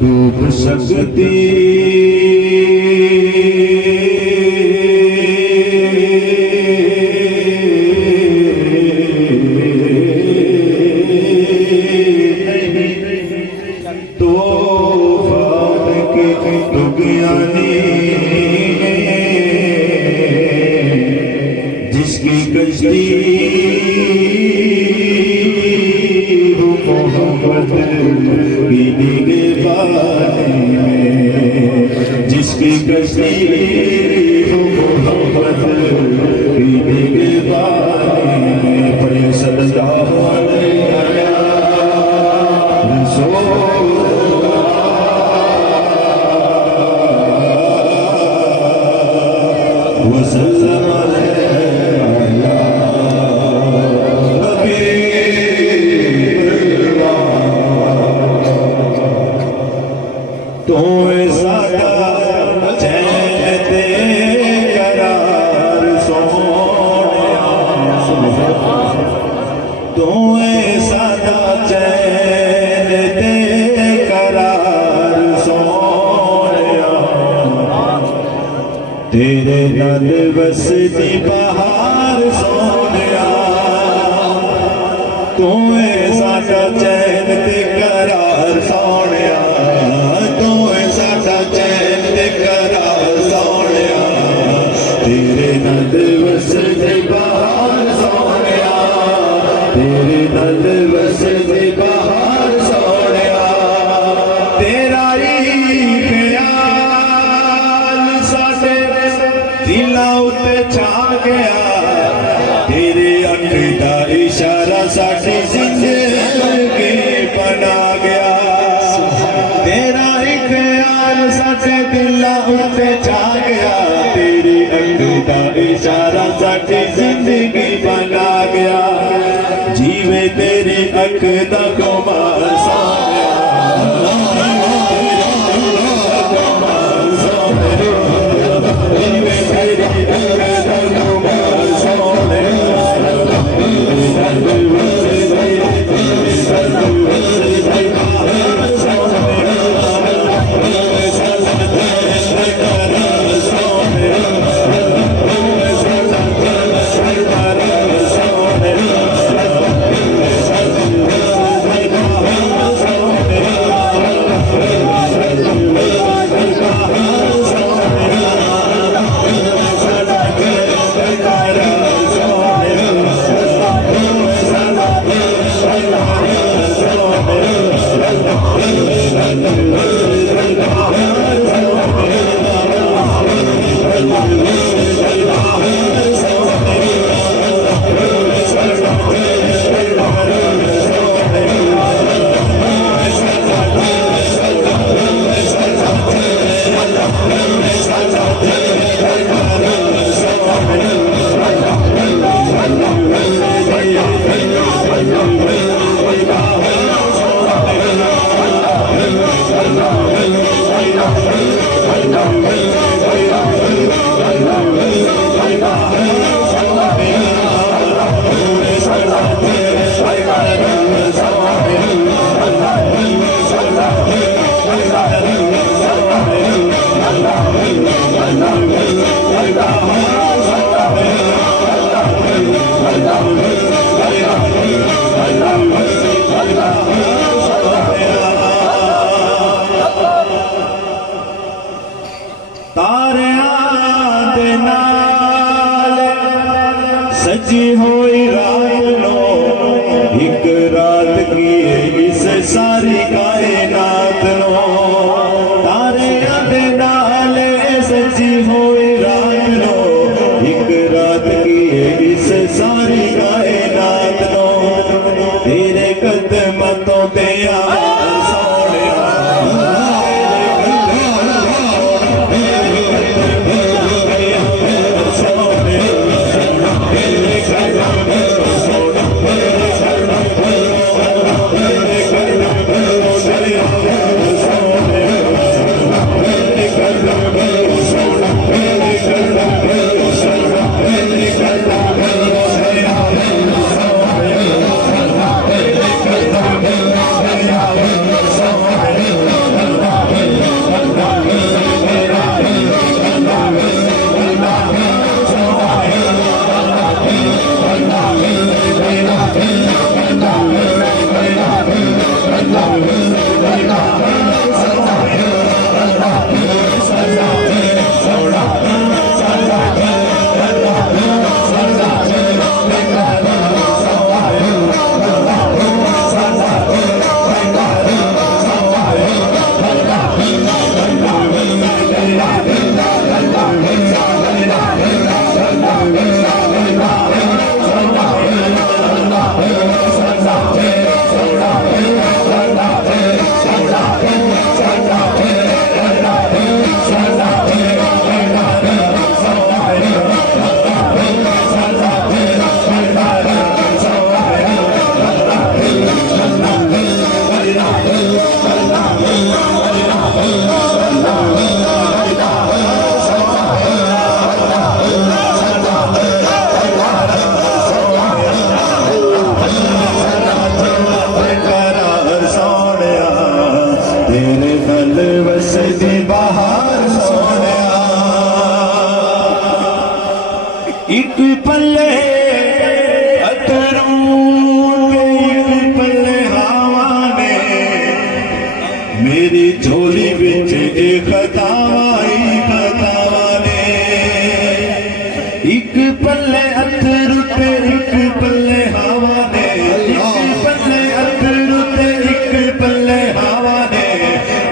डूब सकती जिसकी कश्ती हो मोहब्बत की निगहबानी में, जिसकी कश्ती हो मोहब्बत की निगहबानी में। पढ़े सल्लल्लाहु अलैहि वसल्लम। तेरे नाल वसदी बहार सोनिया, तू साडा चैन ते करार सोनिया, तू साडा चैन ते करार सोनिया। तेरे नाल वसदी बहार सोनिया, तेरे नाल वसदी बहार सोनिया। तेरा दिलां उत्ते छा गया, तेरे अख दा इशारा साडी जिंदगी बना गया। तेरा ही ख्याल साडे दिलां उत्ते छा गया, तेरे अख दा इशारा साडी जिंदगी बना गया। जीवे तेरी अख दा कमाल सोनिया, सजी हुई रात लो एक रात की इस सारी कायनात लो। तारे दे नाल सजी हुई रात लो एक रात की इस सारी कायनात लो। तेरे कदम तो ते मेरी झोली विच एक खतावा ने एक पल्ले अथरू ते एक पल्ले हवा ने एक पल्ले अथरू ते एक पल्ले हवा ने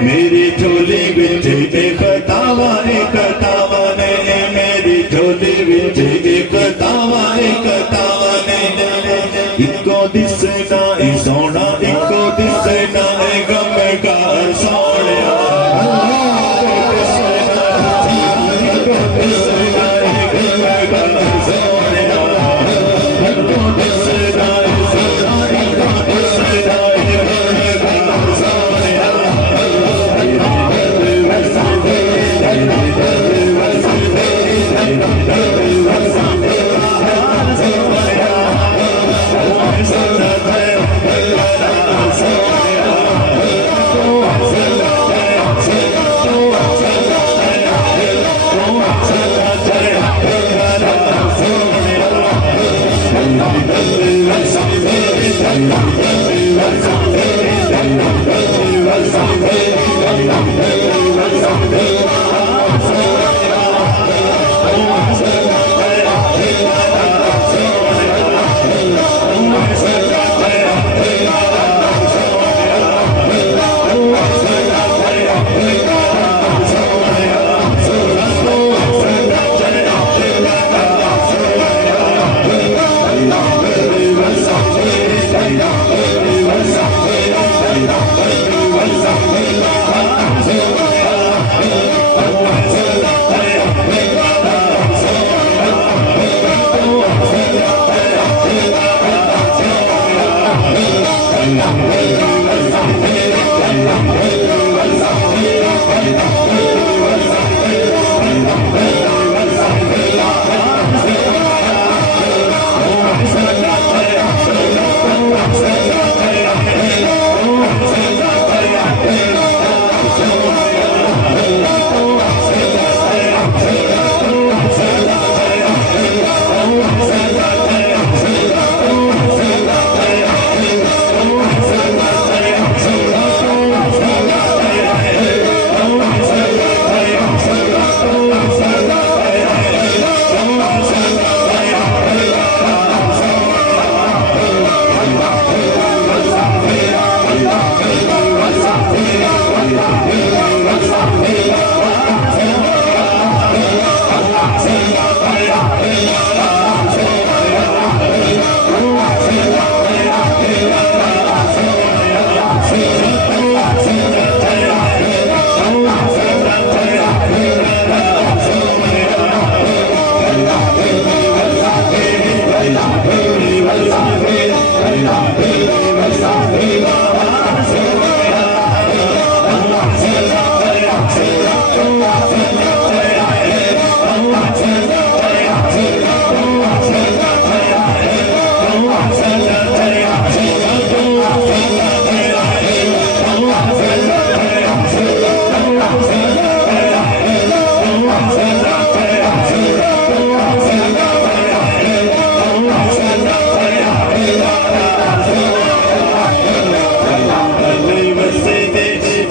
मेरी झोली विच एक खतावा ने मेरी झोली विच एक खतावा ने इको दिसना ही सोना इको दिसना है गमकार सोनिया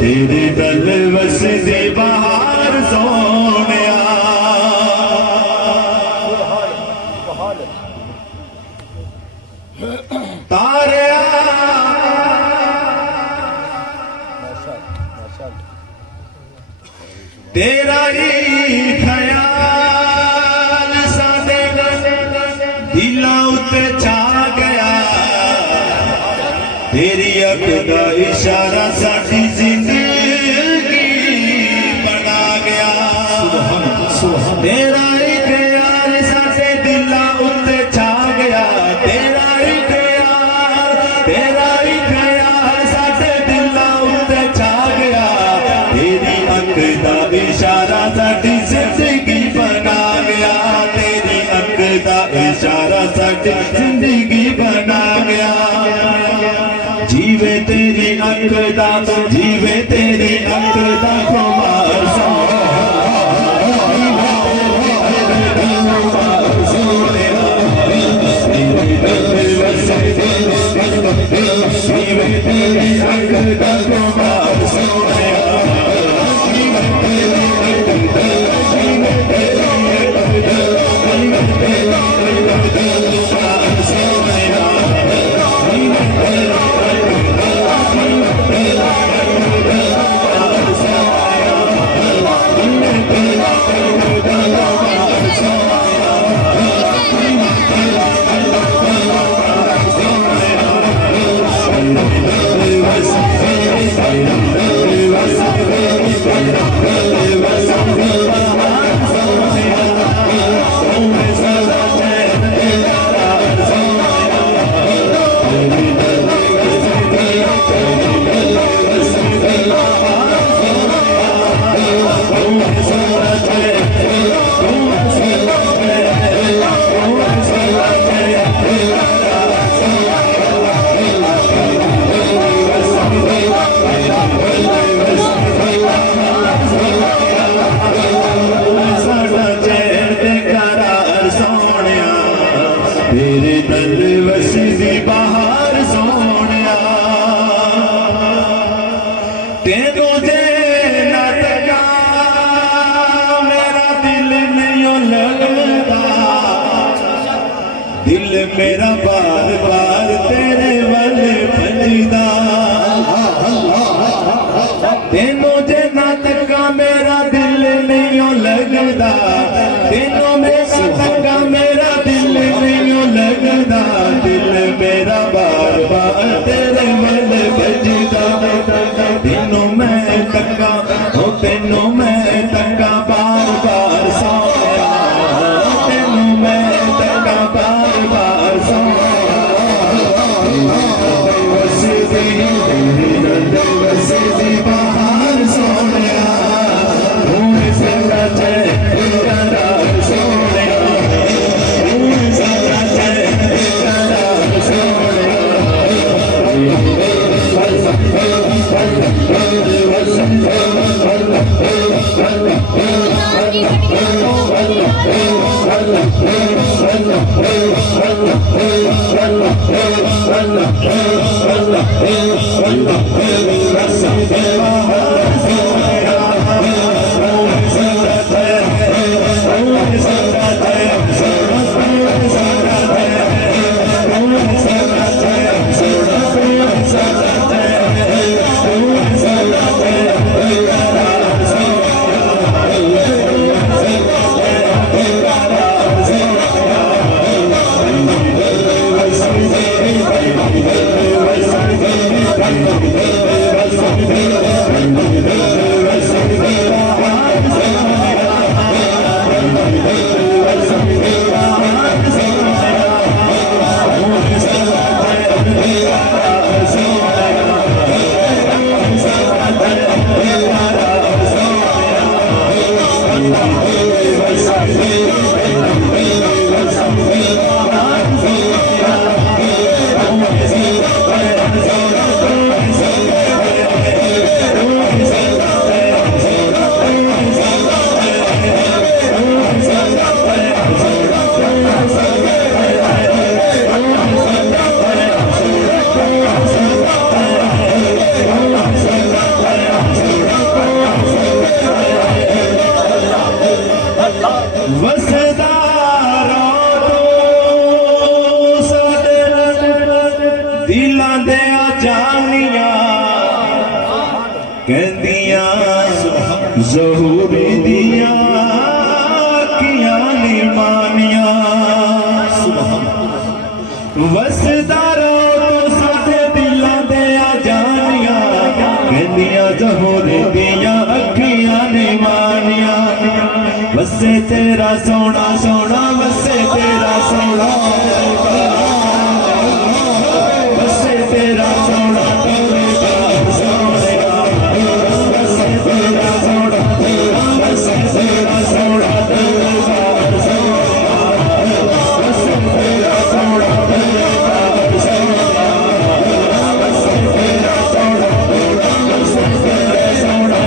तेरे दल वसदे बाहर सोनिया तारे तेरा ही ख्याल साडे दिलां उत्ते छा गया तेरी अख दा इशारा साडी जिंदगी बना गया तेरा ही प्यार साडे दिलां उत्ते छा गया तेरा ही प्यार साडे दिलां उत्ते छा गया तेरी अख दा इशारा साडी जिंदगी बना गया तेरी अख दा इशारा साडी जिंदगी बना गया जीवे तेरी अख दा जीवे तेरी अख दा खुमार जीवे तेरी अख दा खुमार सोनिया मेरा बार बार तेरे वल भजदा तेनों जे ना तका मेरा दिल नहीं लगदा तेनों मेरा तका मेरा दिल नहीं लगदा दिल मेरा बार बार तेरे वल भजदा तेनों मैं तका ओ तेनों मैं तका बार बार सोया तेनों मैं तका बार बार सोया वसदी बाहर सोया घूम सकता है करार सोया घूम सकता है करार दिलां दे जानिया कहदियां ज़हूरी दिया किया नी मानिया वसदारो तो साडे दिलां दे जानिया कहदियां ज़हूरी दिया अखियां नी मानिया वसे तेरा सोना सोना वसे तेरा सोना तेरा सोना तेरे बार सोया वसे तेरा सोना वसे तेरा सोना तेरे बार सोया वसे तेरा सोना तेरे बार सोया वसे तेरा सोना वसे तेरा सोना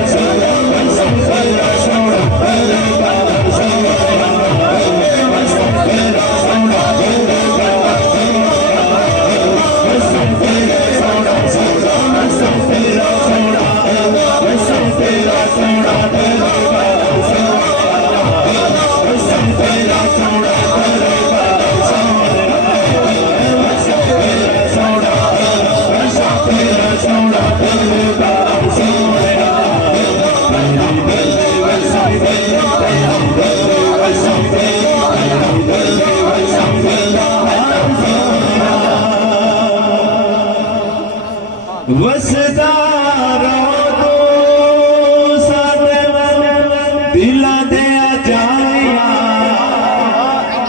वसे तेरा सोना तेरे बार सोया वसे तेरा सोना तेरे बार वसदारा तो साडे दिलां दे जानिया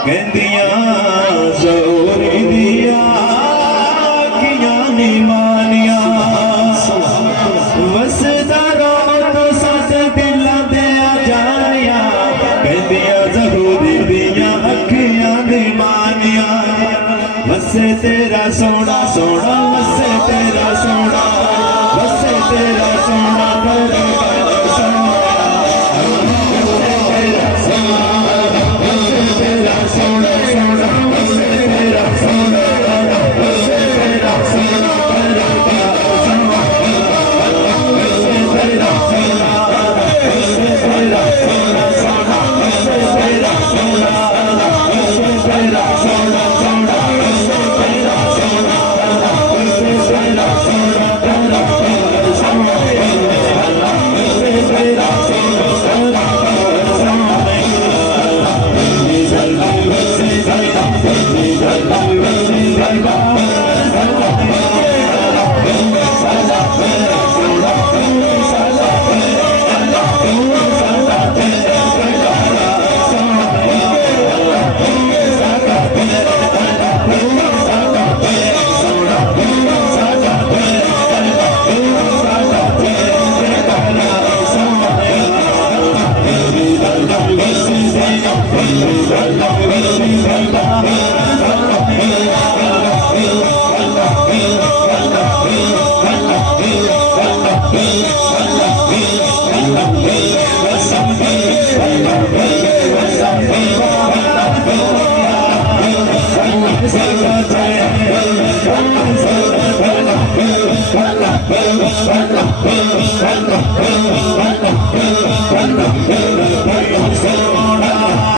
कहदियां ज़हूरी दिया किया नी मानिया वसदारा तो साडे दिलां दे जानिया कहदियां ज़हूरी दिया अखियां नी मानिया वसे तेरा सोना सोना वसे तेरा सोना Allah